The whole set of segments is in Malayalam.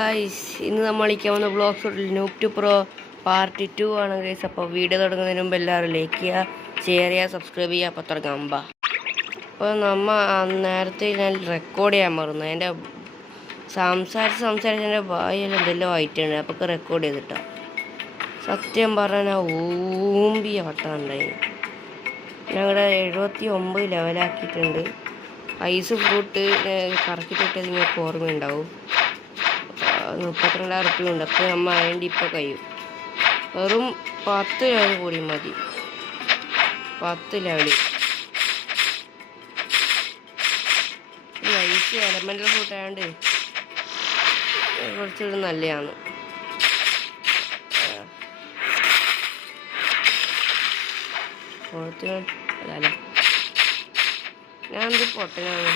ഗൈസ് ഇന്ന് നമ്മൾ കളിക്കാൻ വന്ന Bloxd noob to pro part 2 ആണ് ഗൈസ്. അപ്പോൾ വീഡിയോ തുടങ്ങുന്നതിന് മുമ്പ് എല്ലാവരും ലൈക്ക് ചെയ്യുക, ഷെയർ ചെയ്യുക, സബ്സ്ക്രൈബ് ചെയ്യുക. അപ്പോൾ തുടങ്ങാം. അപ്പോൾ നേരത്തെ ഞാൻ റെക്കോർഡ് ചെയ്യാൻ മറന്നു. എൻ്റെ സംസാരിച്ച് എൻ്റെ വായിൽ എന്തെല്ലാം ആയിട്ടുണ്ട്. അപ്പോൾ റെക്കോർഡ് ചെയ്തിട്ടാണ്. സത്യം പറഞ്ഞാൽ ഊമ്പിയ വട്ടമുണ്ടായി. ഞങ്ങളുടെ 79 ലെവലാക്കിയിട്ടുണ്ട്. ഐസ് ഫ്രൂട്ട് കറക്കിയിട്ടിട്ട് നിങ്ങൾക്ക് ഓർമ്മയുണ്ടാവും. 32,000 റുപ്യ. അപ്പോൾ നമ്മൾ അതിൻ്റെ ഇപ്പോൾ കഴിയും. വെറും 10 ലെവൽ കൂടി മതി. 10 ലെവല് ഐസ് എലമെൻ്റൽ ഫ്രൂട്ട് ആയതുകൊണ്ട് കുറച്ചുകൂടി നല്ലതാണ്. അല്ലേ ഞാൻ എന്ത് പൊട്ടനാണ്.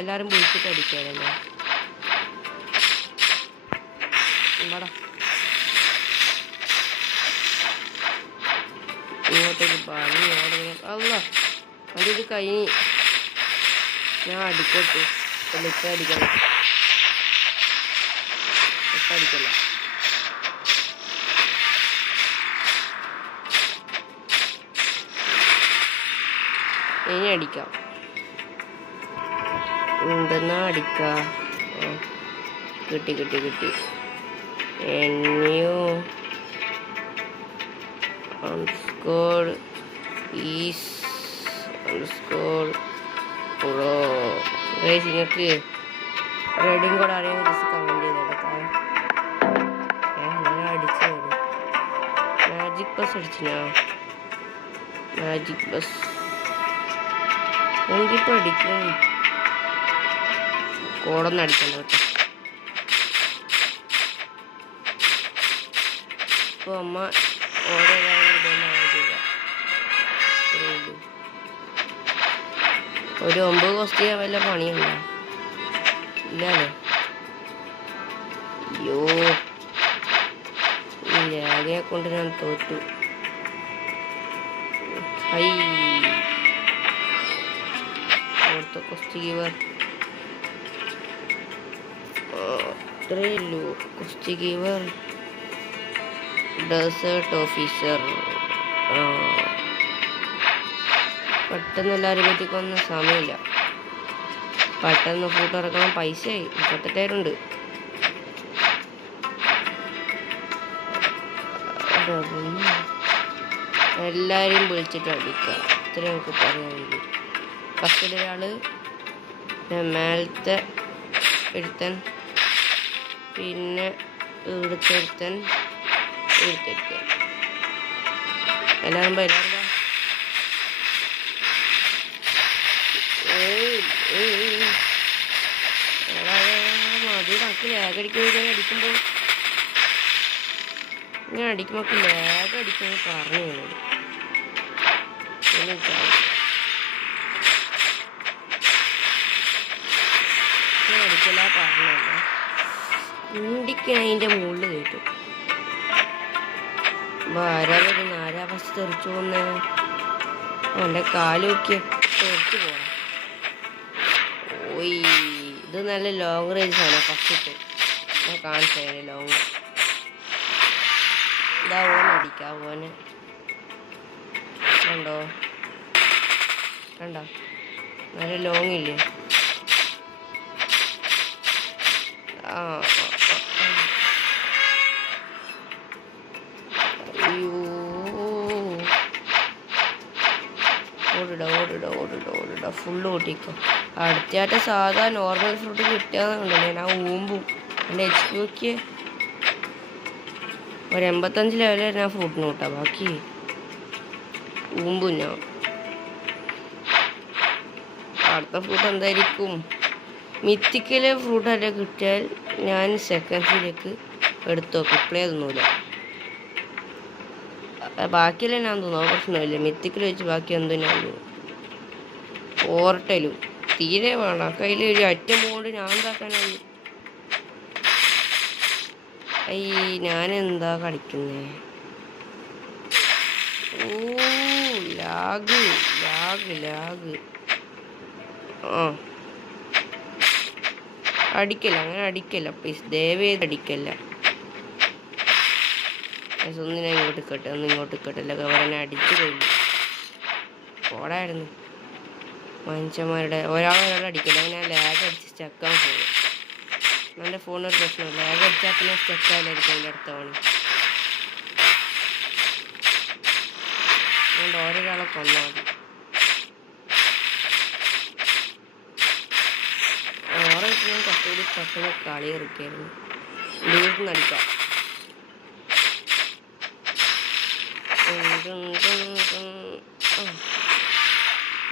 എല്ലാവരും വിളിച്ചിട്ട് അടിക്കാനല്ലേ. ഇങ്ങോട്ടേക്ക് പറഞ്ഞു അല്ല അതിത് കഴിഞ്ഞ് ഞാൻ അടിക്കട്ടെ. ഇപ്പം അടിക്കണം. ഇപ്പം അടിക്കല്ല. ഇനി അടിക്കാം. എന്തെന്നാ അടിക്കാം. കിട്ടി NU _ ഈസ് _ പ്രോ. ഗൈസ് നിങ്ങൾക്ക് റെഡിയും കൂടെ അറിയാമെങ്കിൽ ജസ്റ്റ് കമൻറ്റ് ചെയ്തെടുക്കാം. ഞാൻ അടിച്ചു മാജിക് ബസ് അടിച്ചിനാ. മാജിക് ബസ് എന്തിപ്പോൾ അടിക്കും. കോടൊന്നും അടിക്കണ്ട കേട്ടോ. ഇപ്പോൾ അമ്മ ഓരോ ഒരു 9 കോസ്റ്റ് ചെയ്യാൻ വല്ല പണിയുണ്ടോ? ഇല്ലല്ലേ. അയ്യോ ലാഗിനെ കൊണ്ട് ഞാൻ തോറ്റു. ഓർത്ത കോസ്റ്റ് ഗീവർ അത്രയേ ഉള്ളൂ. Cost giver desert officer. പെട്ടെന്ന് എല്ലാവരും പറ്റിക്കൊന്നും സമയമില്ല. പെട്ടെന്ന് ഫുഡ് ഇറക്കണം. പൈസയായി 38,000 ഉണ്ട്. എല്ലാവരെയും വിളിച്ചിട്ട് അടിക്കുക. ഇത്ര നമുക്ക് പറയാമെങ്കിൽ ഫസ്റ്റിൽ ഒരാൾ, മേലത്തെ ഒരുത്തൻ, പിന്നെ ഇവിടുത്തെ എല്ലാവരും മതി. നമുക്ക് ലാഗ് അടിക്കുമ്പോൾ ഞാൻ അടിക്കുമ്പോൾ ലാഗ് അടിക്കുമ്പോൾ പറഞ്ഞു അടിക്കല പറഞ്ഞല്ല. ഇണ്ടിക്ക് അതിൻ്റെ മുകളിൽ കയറ്റും. ആരാവരും ആരാവസ്ഥ തെറിച്ചു പോകുന്ന അവൻ്റെ കാല് നോക്കി തെറിച്ചു പോകണം. ഓയ് ഇത് നല്ല ലോങ് റേഞ്ച് ആണ്. ഫസ്റ്റ് ഞാൻ കാണിച്ചു ലോങ്. ഇതാ അടിക്കാം. കണ്ടോ നല്ല ലോങ് ഇല്ലേ. ഓടിട ഫുള്ള് ഓടിക്കും. അടുത്തായിട്ട് സാധാ നോർമൽ ഫ്രൂട്ട് കിട്ടിയാന്നുണ്ടല്ലോ ഞാൻ ഊമ്പും. എൻ്റെ HP ഒരു 85 ലെവലിൽ ഞാൻ ഫ്രൂട്ടിന് കിട്ടാം. ബാക്കി ഊമ്പും ഞാൻ. അടുത്ത ഫ്രൂട്ട് എന്തായിരിക്കും? മിത്തിക്കല് ഫ്രൂട്ടല്ലേ കിട്ടിയാൽ ഞാൻ സെക്കൻഡ്സിലേക്ക് എടുത്തു നോക്കും. ഇപ്പോഴേ ഒന്നുമില്ല. ബാക്കിയെല്ലാം ഞാൻ തോന്നുന്നു പ്രശ്നമില്ല. മിത്തിക്കൽ വെച്ച് ബാക്കി എന്തോ ഞാൻ തോന്നും. ഓർട്ടലും തീരെ വേണം. കയ്യിൽ ഒരു അറ്റം കൊണ്ട് ഞാൻ എന്താക്കാനാണ്. ഞാനെന്താ കളിക്കുന്നേ. ലാഗ് അടിക്കല്ല, അങ്ങനെ അടിക്കല്ല പ്ലീസ്, ദയവേത് അടിക്കല്ല. ഒന്ന് ഞാൻ ഇങ്ങോട്ട് കട്ടെ, ഒന്ന് ഇങ്ങോട്ട് കെട്ടല്ല, അവരെന്നെ അടിച്ചു കഴിഞ്ഞു. ഓടായിരുന്നു മനുഷ്യന്മാരുടെ ഒരാളെ അടിക്കില്ല. അങ്ങനെ ലാഗ് അടിച്ച് സ്റ്റക്കാൻ പോകും. എൻ്റെ ഫോണിനൊരു പ്രശ്നമില്ല, ലാഗ് അടിച്ചാൽ പിന്നെ സ്റ്റക്കായാലായിരിക്കും അതിൻ്റെ അടുത്ത പണി. അതുകൊണ്ട് ഓരോരാളെ കൊന്നാൽ മതി. ഓറയിട്ട് ഞാൻ കുറച്ചുകൂടി പെട്ടെന്ന് കളി ഇറക്കിയായിരുന്നു. ദൂരത്ത് നിന്ന് അടിക്കാം.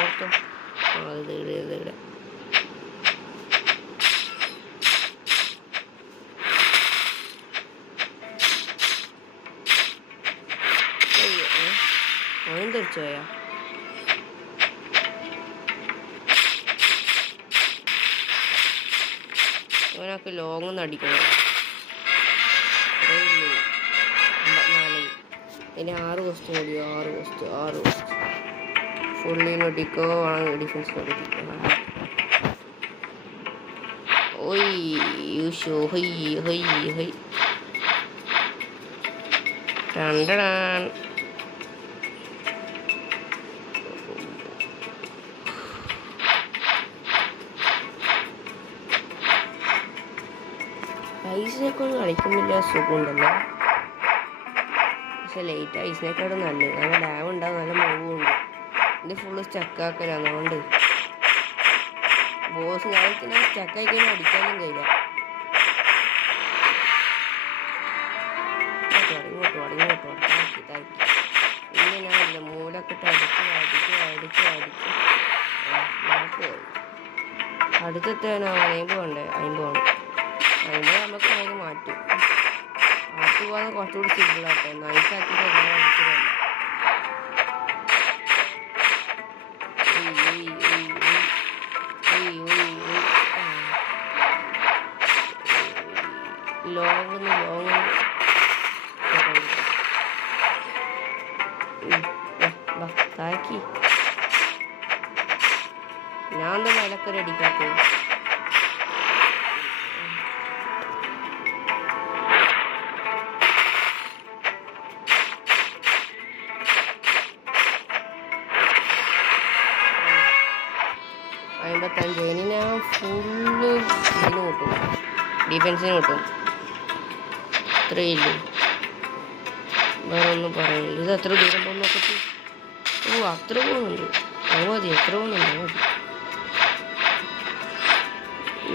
ഓർത്തോ, ഇതിടെ അവൻ തിരിച്ചു പോയാ. അവനൊക്കെ ലോങ് നിന്ന് അടിക്കണം. 54. ഇനി 6 ക്വസ്റ്റ്യൻ കൂടി, 6 ക്വസ്റ്റ്യൻ ഫുള്ളിനൊട്ടിക്കോ ആണെങ്കിൽ ഡിഫൻസിനൊട്ടിക്കോ. ഷോ ഹൈ ഹൈ ഹൈ ടണ്ടടാൻ. ഐസിനൊക്കെ ഒന്നും കളിക്കുന്നില്ല, സുഖമുണ്ടല്ലോ. പക്ഷെ ലേറ്റ് ഐസിനേക്കാളും നല്ലത്. നല്ല ഡാം ഉണ്ടാവും, നല്ല മൂവും ഉണ്ട്. ഇത് ഫുള്ള് സ്റ്റക്കാക്കലാണ്. അതുകൊണ്ട് ബോസ് ഞാനിങ്ങനെ സ്റ്റക്കായി കഴിഞ്ഞാൽ അടിക്കാനും കഴിയില്ല. ഇങ്ങോട്ട് താക്കി ഇങ്ങനെ ഞാനില്ല, മൂലൊക്കെ ഇട്ട് അടിച്ച് അടുത്തെത്താൻ അയിമ്പ് വേണ്ടേ? അയിമ്പ് വേണം. അയിമ്പ് നമുക്ക് വേണമെങ്കിൽ മാറ്റും. അടുത്ത് പോകാൻ കുറച്ചുകൂടി സിമ്പിളാട്ടെ. നൈസാക്കിയിട്ട് എല്ലാം അടിച്ചു വേണം. ലോങ് താക്കി. ഞാൻ തന്നെ ഇലക്കറി അടിക്കാത്ത. ഇനി ഞാൻ ഫുള്ള് ഇതിന് കൂട്ടും, ഡിഫൻസിന് കൂട്ടും. അത്രയില്ലേ, വേറെ ഒന്നും പറയുന്നില്ല. ഇത് എത്ര ദൂരം പോകുന്ന നോക്കട്ടെ. അത്ര പോകുന്നുണ്ട്. അത് മതി, എത്ര പോകുന്നുണ്ട് മതി.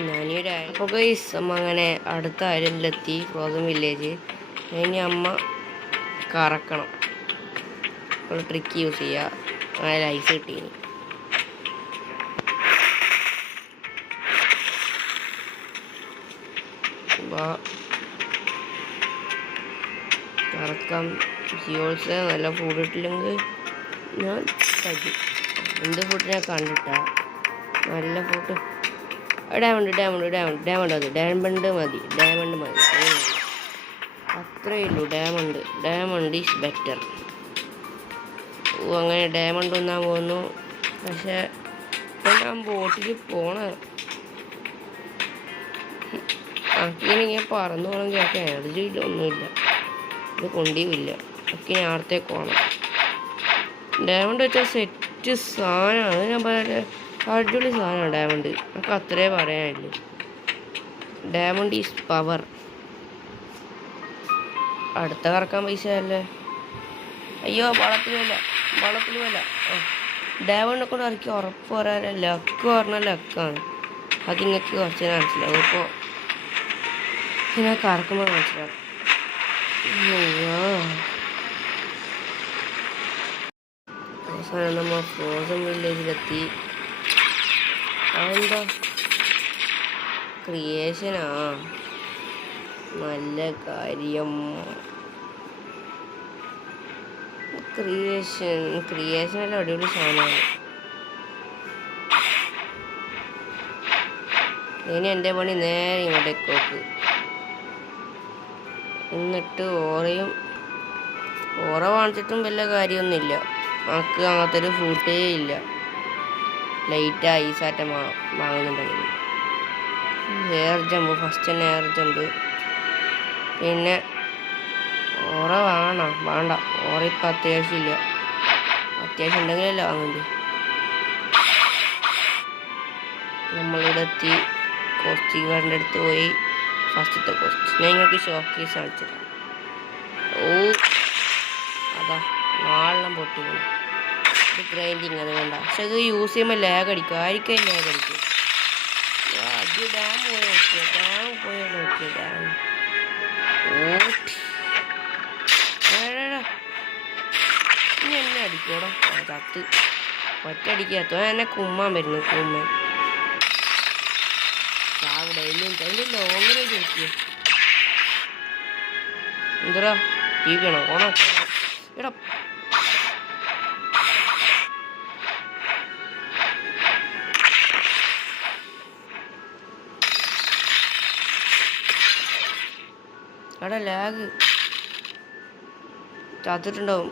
ഞാനീടെ അപ്പോൾ ഗൈസ് അമ്മ അങ്ങനെ അടുത്ത ഐലൻഡിലെത്തി, ഫ്രോസൺ വില്ലേജ്. ഇനി അമ്മ കറക്കണം. അപ്പോൾ ട്രിക്ക് യൂസ് ചെയ്യുക. അങ്ങനെ ഐസ് കിട്ടീനി. കറക്കാം. സിയോൾസ് നല്ല ഫുഡ് ഇട്ടില്ലെങ്കിൽ ഞാൻ പറ്റി. എന്ത് ഫുഡ് ഞാൻ കണ്ടിട്ടാ നല്ല ഫുഡ്. ഡയമണ്ട് മതി. അത്രയേ ഉള്ളൂ. Diamond is better. അങ്ങനെ ഡയമണ്ട് ഒന്നാൻ പോകുന്നു. പക്ഷെ ഞാൻ ബോട്ടിൽ പോണ ഇങ്ങനെ പറന്നു പോകണം. ചേട്ടാ എനർജി ഇല്ല, ഒന്നുമില്ല. ഇത് കൊണ്ടില്ല. ഒക്കെ നേരത്തേക്ക് പോകണം. ഡയമണ്ട് വെച്ചാൽ സെറ്റ് സാധനമാണ്. ഞാൻ പറയാ അടിപൊളി സാധനമാണ് ഡയമണ്ട്. നമുക്ക് അത്രേ പറയാനുള്ളൂ. Diamond is power. അടുത്ത കറക്കാൻ പൈസ അല്ലേ? അയ്യോ, വള്ളത്തിൽ വല്ല ഡയമണ്ടിനെ കൊണ്ട് ഇറക്കി ഉറപ്പ് പറയാൻ. ലക്ക് പറഞ്ഞാൽ ലക്കാണ്. അതിങ്ങൾക്ക് കുറച്ച് മനസ്സിലാവും. ഇപ്പോൾ ഇങ്ങനെ കറക്കുമ്പോൾ മനസ്സിലാവും. അവസാനം നമ്മൾ ഫ്രോസൺ വില്ലേജിലെത്തി. അതെന്താ ക്രിയേഷനാ? നല്ല കാര്യം. ക്രിയേഷനെല്ലാം അടിപൊളി സാധനമാണ്. ഇനി എൻ്റെ പണി നേരെ ഇങ്ങോട്ടേക്ക് നോക്ക്. എന്നിട്ട് ഓറ വാങ്ങിച്ചിട്ടും വല്ല കാര്യമൊന്നുമില്ല. നമുക്ക് അങ്ങനത്തെ ഒരു ഫ്രൂട്ടേ ഇല്ല. ലൈറ്റ് ഐസാറ്റം വാങ്ങുന്നുണ്ടെങ്കിൽ എയർ ജമ്പ്, ഫസ്റ്റ് തന്നെ എയർ ജമ്പ്. പിന്നെ ഓറ വേണ്ട, ഓറ ഇപ്പം അത്യാവശ്യമില്ല. അത്യാവശ്യം ഉണ്ടെങ്കിലല്ല വാങ്ങുന്നത്. നമ്മളിവിടെ എത്തി. കോസ്റ്റീവറിൻ്റെ അടുത്ത് പോയി ഫസ്റ്റത്തെ കോസ്റ്റ് ഞാൻ നിങ്ങൾക്ക് ഷോക്ക് കേസ് കാണിച്ചത്. ഓ അതാ 4 പൊട്ടി. ഇത് ഗ്രൈൻഡിങ് അത് വേണ്ട. പക്ഷെ അത് യൂസ് ചെയ്യുമ്പോൾ ലാഗ് അടിക്കും. ആയിരിക്കും ലാഗ് അടിക്കും. അത് ഡാം പോയി നോക്കിയ ഡാം ഇനി എന്നെ അടിക്കോടോ ചത്ത് ഒറ്റയടിക്കാത്ത എന്നെ കുമ്മാൻ വരുന്നു. ചാവിടെ അതിൻ്റെ ലോങ് റേഞ്ച് നോക്കിയ എന്തരാ ടി വി ആണോ ഓണോ എടാ. എടാ ലാഗ് ചത്തിട്ടുണ്ടാവും.